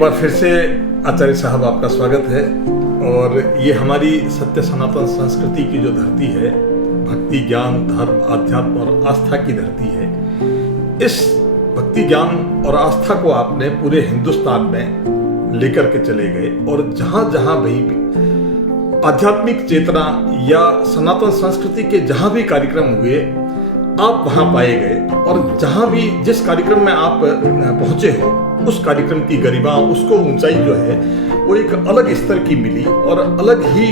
बार फिर से आचार्य साहब आपका स्वागत है। और ये हमारी सत्य सनातन संस्कृति की जो धरती है, भक्ति ज्ञान धर्म आध्यात्म और आस्था की धरती है, इस भक्ति ज्ञान और आस्था को आपने पूरे हिंदुस्तान में लेकर के चले गए और जहाँ जहाँ भी आध्यात्मिक चेतना या सनातन संस्कृति के जहाँ भी कार्यक्रम हुए आप वहाँ पाए गए। और जहाँ भी जिस कार्यक्रम में आप पहुँचे हो उस कार्यक्रम की गरिमा, उसको ऊंचाई जो है वो एक अलग स्तर की मिली और अलग ही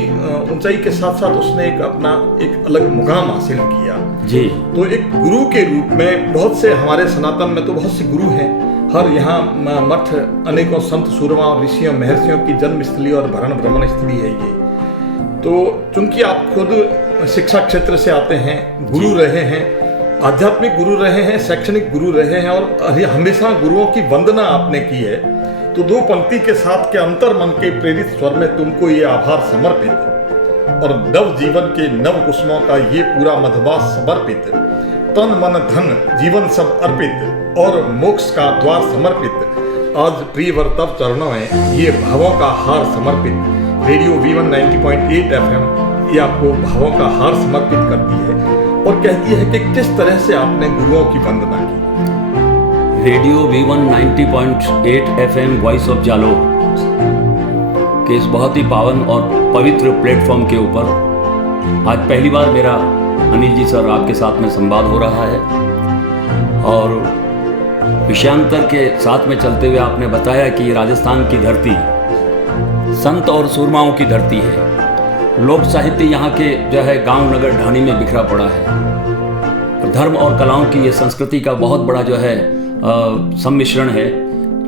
ऊंचाई के साथ साथ उसने एक अपना एक अलग मुकाम हासिल किया जी। तो एक गुरु के रूप में बहुत से हमारे सनातन में तो बहुत से गुरु हैं। हर यहाँ मठ अनेकों संत सूरमा और ऋषियों महर्षियों की जन्मस्थली और भरण भ्रमण स्थली है ये। तो चूंकि आप खुद शिक्षा क्षेत्र से आते हैं, गुरु रहे हैं, आध्यात्मिक गुरु रहे हैं, शैक्षणिक गुरु रहे हैं और हमेशा गुरुओं की वंदना आपने की है, तो दो पंक्ति के साथ के अंतर मन के प्रेरित स्वर में तुमको ये आभार समर्पित और नव जीवन के नव कुसुमों का ये पूरा मधुबास समर्पित, तन मन धन जीवन सब अर्पित और मोक्ष का द्वार समर्पित, आज प्रियवर तब चरणों में ये भावों का हार समर्पित। रेडियो V1 90.8 FM ये आपको भावों का हार समर्पित करती है और कहती है कि किस तरह से आपने गुरुओं की वंदना की। Radio V1 90.8 FM voice of Jalore के इस बहुत ही पावन और पवित्र प्लेटफॉर्म के ऊपर आज पहली बार मेरा अनिल जी सर आपके साथ में संवाद हो रहा है। और विषयांतर के साथ में चलते हुए आपने बताया कि राजस्थान की धरती संत और सूरमाओं की धरती है। लोक साहित्य यहाँ के जो है गांव नगर ढाणी में बिखरा पड़ा है। धर्म और कलाओं की ये संस्कृति का बहुत बड़ा जो है सम्मिश्रण है,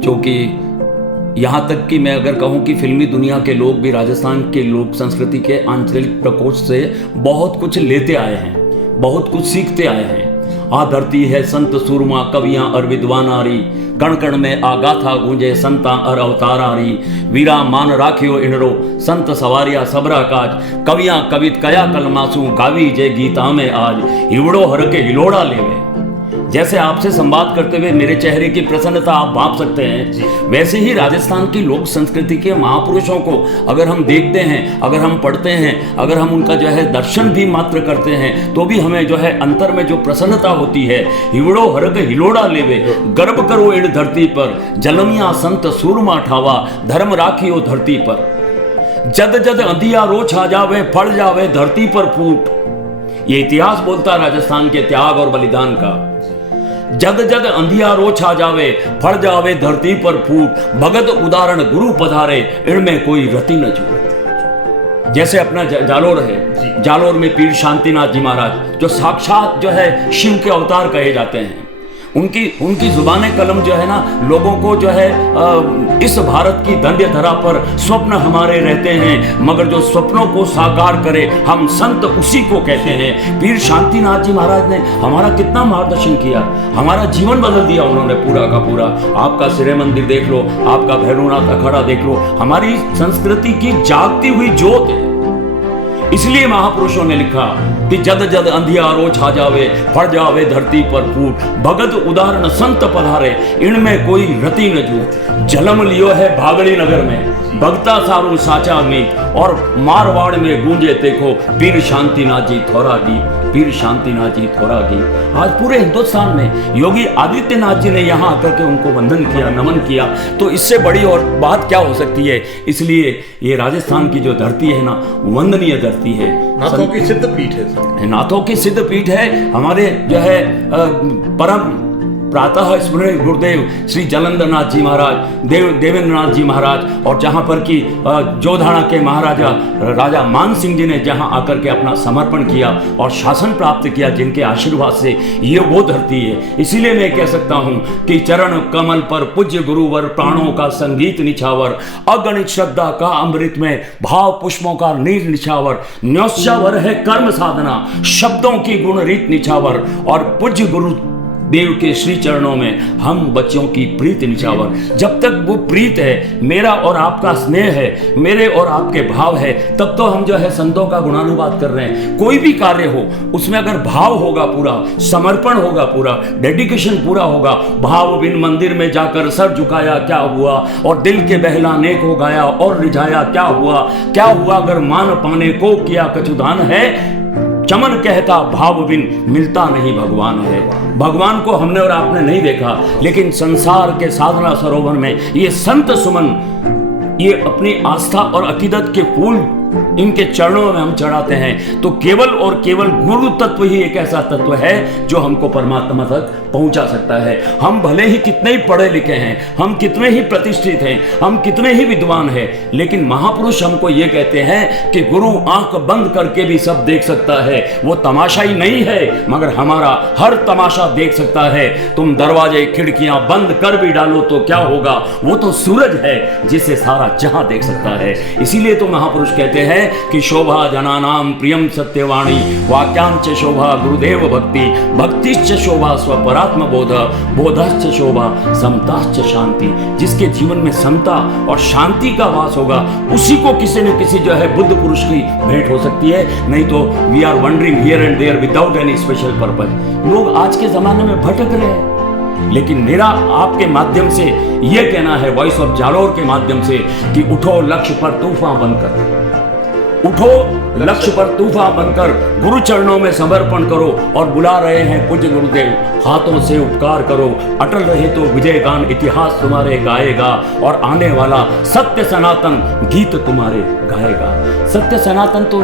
जो कि यहाँ तक कि मैं अगर कहूँ कि फिल्मी दुनिया के लोग भी राजस्थान के लोक संस्कृति के आंचलिक प्रकोष्ठ से बहुत कुछ लेते आए हैं, बहुत कुछ सीखते आए हैं। आ धरती है संत सूरमा कवियाँ और विद्वानारी, कण कण में आगाथा गूंजे संता और अवतारारी, वीरा मान राखियो इनरो संत सवारिया सबरा काज, कवियाँ कवित कया कलमासू गावी जय गीता में आज, हिवड़ो हर के हिलोड़ा लेवे। जैसे आपसे संवाद करते हुए मेरे चेहरे की प्रसन्नता आप भाप सकते हैं, वैसे ही राजस्थान की लोक संस्कृति के महापुरुषों को अगर हम देखते हैं, अगर हम पढ़ते हैं, अगर हम उनका जो है दर्शन भी मात्र करते हैं, तो भी हमें जो है अंतर में जो प्रसन्नता होती है। हिवड़ो हरक हिलोड़ा लेवे, गर्व करो इड़ धरती पर, जलमिया संत सूरमा ठावा, धर्म राखियो धरती पर, जद जद अंधिया रो छा जावे, फल जावे धरती पर फूट। ये इतिहास बोलता है राजस्थान के त्याग और बलिदान का। जग जग अंधिया रो छा जावे, फड़ जावे धरती पर फूट, भगत उदाहरण गुरु पधारे, इनमें कोई रति न जुड़त। जैसे अपना जालोर है, जालोर में पीर शांतिनाथ जी महाराज जो साक्षात जो है शिव के अवतार कहे जाते हैं, उनकी जुबान कलम जो है ना, लोगों को जो है इस भारत की धन्य धरा पर स्वप्न हमारे रहते हैं, मगर जो स्वप्नों को साकार करे हम संत उसी को कहते हैं। पीर शांतिनाथ जी महाराज ने हमारा कितना मार्गदर्शन किया, हमारा जीवन बदल दिया उन्होंने पूरा का पूरा। आपका सिरे मंदिर देख लो, आपका भैरवनाथ अखाड़ा देख लो, हमारी संस्कृति की जागती हुई ज्योत है। इसलिए महापुरुषों ने लिखा कि जद जद अंधिया रो छा जावे, फड़ जावे धरती पर फूट, भगत उदाहरण संत पधारे, इनमें कोई रति न जूट। जन्म लियो है भागड़ी नगर में, भगता सारू साचा मीत, और मारवाड़ में गूंजे देखो पीर शांतिनाथ जी थोरागी, पीर शांतिनाथ जी थोरागी। आज पूरे हिंदुस्तान में योगी आदित्यनाथ जी ने यहाँ आकर के उनको वंदन किया, नमन किया, तो इससे बड़ी और बात क्या हो सकती है। इसलिए ये राजस्थान की जो धरती है ना, वंदनीय धरती है, नाथों की सिद्ध पीठ है, नाथों की सिद्ध पीठ है। हमारे जो है परम प्रातः स्मरणीय गुरुदेव श्री जलंधरनाथ जी महाराज, देवेंद्रनाथ जी महाराज, और जहाँ पर कि जोधाना के महाराजा राजा मान सिंह जी ने जहाँ आकर के अपना समर्पण किया और शासन प्राप्त किया, जिनके आशीर्वाद से ये वो धरती है। इसीलिए मैं कह सकता हूँ कि चरण कमल पर पूज्य गुरुवर, प्राणों का संगीत निछावर, अगणित श्रद्धा का अमृत में भाव पुष्पों का नीर निछावर, न्योस्यावर है कर्म साधना, शब्दों की गुण रीत निछावर, और पूज्य गुरु देव के श्री चरणों में हम बच्चों की प्रीत निछावर। जब तक वो प्रीत है, मेरा और आपका स्नेह है, मेरे और आपके भाव है, तब तो हम जो है संतों का गुणानुवाद कर रहे हैं। कोई भी कार्य हो उसमें अगर भाव होगा पूरा, समर्पण होगा पूरा, डेडिकेशन पूरा होगा। भाव बिन मंदिर में जाकर सर झुकाया क्या हुआ, और दिल के बहलाने को गाया और रिझाया क्या हुआ। क्या हुआ अगर मान पाने को किया कछुदान है, चमन कहता भाव बिन मिलता नहीं भगवान है। भगवान को हमने और आपने नहीं देखा, लेकिन संसार के साधना सरोवर में ये संत सुमन, ये अपनी आस्था और अकीदत के फूल इनके चरणों में हम चढ़ाते हैं। तो केवल और केवल गुरु तत्व ही एक ऐसा तत्व है जो हमको परमात्मा तक पहुंचा सकता है। हम भले ही कितने ही पढ़े लिखे हैं, हम कितने ही प्रतिष्ठित हैं, हम कितने ही विद्वान हैं, लेकिन महापुरुष हमको ये कहते हैं कि गुरु आंख बंद करके भी सब देख सकता है। वो तमाशा ही नहीं है, मगर हमारा हर तमाशा देख सकता है। तुम दरवाजे खिड़कियां बंद कर भी डालो तो क्या होगा, वो तो सूरज है जिसे सारा जहां देख सकता है। इसीलिए तो महापुरुष कहते हैं कि शोभा जनानाम प्रियम सत्यवाणी, वाक्यांच शोभा गुरुदेव भक्ति, भक्तिश्च शोभा स्वपरात्म बोध, बोधश्च शोभा समताश्च शांति। जिसके जीवन में समता और शांति का वास होगा, उसी को किसी न किसी जो है बुद्ध पुरुष की भेंट हो सकती है। नहीं तो we are wondering here and there without any special purpose. लोग आज के जमाने में भटक रहे हैं, लेकिन मेरा आपके माध्यम से यह कहना है, वॉइस ऑफ जालोर के माध्यम से, कि उठो लक्ष्य पर तूफान बनकर, उठो लक्ष्य पर तूफान बनकर, गुरु चरणों में समर्पण करो। और बुला रहे हैं पूज्य गुरुदेव, हाथों से उपकार करो। अटल रहे तो विजय गान इतिहास तुम्हारे गाएगा, और आने वाला सत्य सनातन गीत तुम्हारे गाएगा। सत्य सनातन तो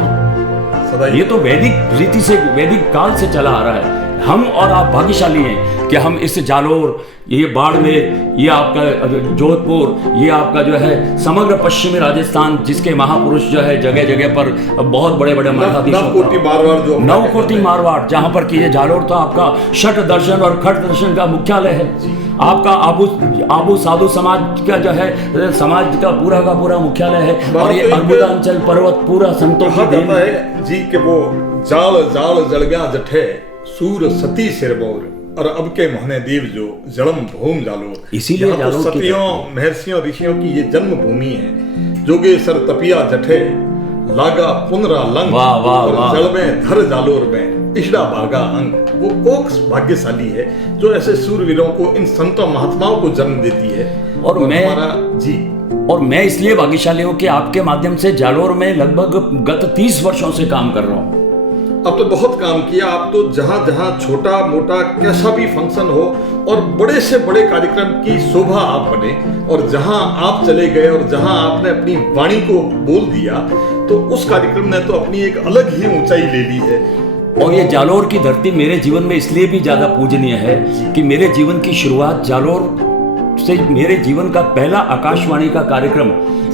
ये तो वैदिक रीति से, वैदिक काल से चला आ रहा है। हम और आप भाग्यशाली हैं कि हम इस जालोर, ये बाड़मेर, ये आपका जोधपुर, ये आपका जो है समग्र पश्चिमी राजस्थान, जिसके महापुरुष जो है जगह जगह पर बहुत बड़े बड़े मठाधीश, नवकोटि मारवाड़, जहाँ पर कि ये जालोर तो आपका शठ दर्शन और खट दर्शन का मुख्यालय है। आपका आबू साधु समाज का जो है, समाज का पूरा मुख्यालय है। और ये अर्बुदांचल पर्वत पूरा संतों की देन है जी, के वो जाल जाल जलग्या जठे सूर सती सिरबौर, और अब के मोहने देव जो जलम भूम जालोर। इसीलिए तो सतियों महर्षियों ऋषियों की ये जन्म भूमि है। जोगे सर तपिया जठे लागा पुनरा लंग, और जल में धर जालोर में इशड़ा बागा अंग। वो कोक्स भाग्यशाली है जो ऐसे सूरवीरों को, इन संतों महात्माओं को जन्म देती है। और मैं इसलिए भाग्यशाली हूँ कि आपके माध्यम से जालोर में लगभग गत 30 वर्षों से काम कर रहा हूँ। अब तो बहुत काम किया। आप तो जहाँ जहाँ छोटा मोटा कैसा भी फंक्शन हो, और बड़े से बड़े कार्यक्रम की शोभा आप बने, और जहाँ आप चले गए और जहाँ आपने अपनी वाणी को बोल दिया, तो उस कार्यक्रम ने तो अपनी एक अलग ही ऊंचाई ले ली है। और ये जालोर की धरती मेरे जीवन में इसलिए भी ज्यादा पूजनीय है कि मेरे जीवन की शुरुआत जालोर से, मेरे जीवन का पहला आकाशवाणी का कार्यक्रम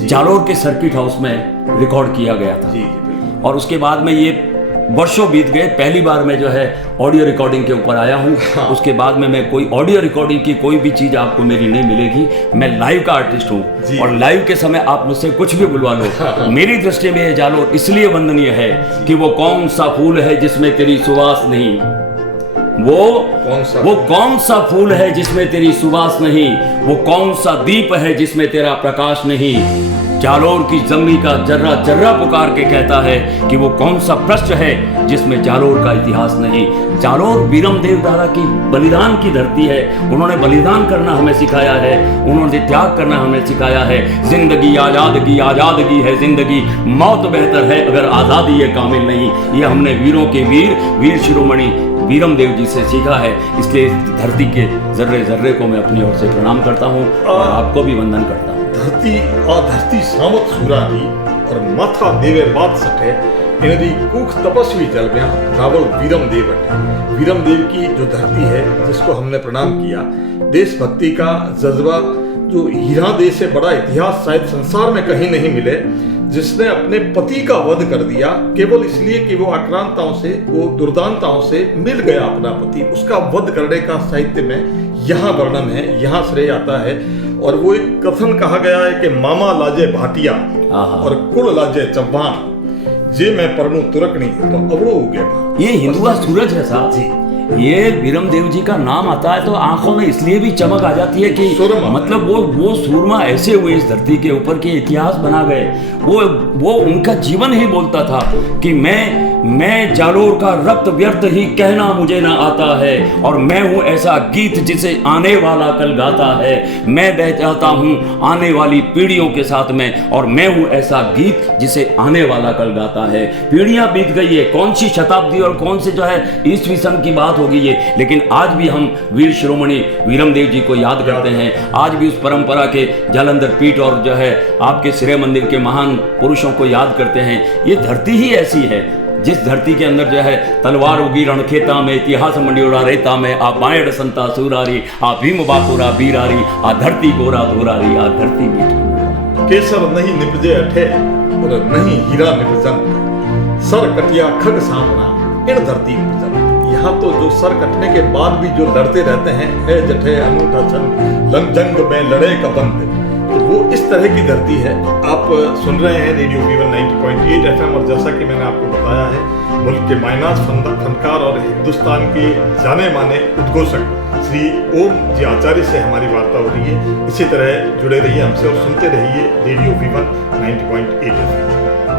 जालोर के सर्किट हाउस में रिकॉर्ड किया गया था। और उसके बाद में ये वर्षों बीत गए, पहली बार मैं जो है ऑडियो रिकॉर्डिंग के ऊपर आया हूँ। उसके बाद में मैं कोई ऑडियो रिकॉर्डिंग की कोई भी चीज़ आपको मेरी नहीं मिलेगी। मैं लाइव का आर्टिस्ट हूँ, और लाइव के समय आप मुझसे कुछ भी बुलवा लो। मेरी दृष्टि में ये जालोर इसलिए वंदनीय है कि वो कौन सा फूल है जिसमें तेरी सुवास नहीं, वो कौन सा फूल है जिसमें तेरी सुवास नहीं, वो कौन सा दीप है जिसमें तेरा प्रकाश नहीं। जालोर की जमीन का जर्रा जर्रा पुकार के कहता है कि वो कौन सा पृष्ठ है जिसमें जालोर का इतिहास नहीं। जालोर वीरम देव दादा की बलिदान की धरती है। उन्होंने बलिदान करना हमें सिखाया है, उन्होंने त्याग करना हमें सिखाया है। जिंदगी आजादगी है जिंदगी, मौत बेहतर है अगर आज़ादी ये कामिल नहीं। ये हमने वीरों के वीर शिरोमणि वीरम देव जी से सीखा है। इसलिए धरती के जर्रे जर्रे को मैं अपनी ओर से प्रणाम करता हूँ और आपको भी वंदन करता हूँ। धरती सामत सुरानी और माथा देवे बात सटे, इनरी कुख तपस्वी जल गया रावल वीरम देव अटे। वीरम देव की जो धरती है जिसको हमने प्रणाम किया, देशभक्ति का जज्बा, जो हीरा देश से बड़ा इतिहास शायद संसार में कहीं नहीं मिले, जिसने अपने पति का वध कर दिया केवल इसलिए कि वो आक्रांताओं से, वो दुर्दांताओं से मिल गया अपना पति। उसका वध करने का साहित्य में यहाँ वर्णन है, यहाँ श्रेय आता है। और वो एक कथन कहा गया है कि मामा लाजे भाटिया और कुल लाजे चव्हाण, जे मैं परनू तुरकनी तो अवड़ो हो गया। ये हिंदुआ सूरज है साहब जी, ये वीरम देव जी का नाम आता है तो आंखों में इसलिए भी चमक आ जाती है कि सूरमा। मतलब वो सूरमा ऐसे हुए इस धरती के ऊपर कि इतिहास बना गए। वो उनका जीवन ही बोलता था कि मैं जालोर का रक्त व्यर्थ ही कहना मुझे ना आता है, और मैं हूँ ऐसा गीत जिसे आने वाला कल गाता है। मैं बह जाता हूँ आने वाली पीढ़ियों के साथ में, और मैं हूँ ऐसा गीत जिसे आने वाला कल गाता है। पीढ़ियाँ बीत गई है, कौन सी शताब्दी और कौन से जो है ईस्वी सन की बात होगी ये, लेकिन आज भी हम वीर शिरोमणि वीरम देव जी को याद करते हैं। आज भी उस परंपरा के जालंधर पीठ और जो है आपके सिरे मंदिर के महान पुरुषों को याद करते हैं। ये धरती ही ऐसी है जिस धरती के अंदर जो है तलवार उगी रणखेता में, इतिहास मंडियोड़ा रेता में, आ बाएड़ संता सूरारी, आ भीम बाकुरा बीरारी, आ धरती गोरा धोरारी, आ धरती मीठी। केसर नहीं निपजे अठे और नहीं हीरा निपजन, सर कटिया खग सामना इन धरती निपजन। यहाँ तो जो सर कटने के बाद भी जो लड़ते रहते हैं, है जठे अनूठा छंद लंग जंग में लड़े का बंद, तो वो इस तरह की धरती है। आप सुन रहे हैं रेडियो V1 90.8 FM, और जैसा कि मैंने आपको बताया है, मुल्क के मायनाज फनकार और हिंदुस्तान के जाने माने उद्घोषक श्री ओम जी आचार्य से हमारी वार्ता हो रही है। इसी तरह जुड़े रहिए हमसे और सुनते रहिए रेडियो V1 90.8 FM।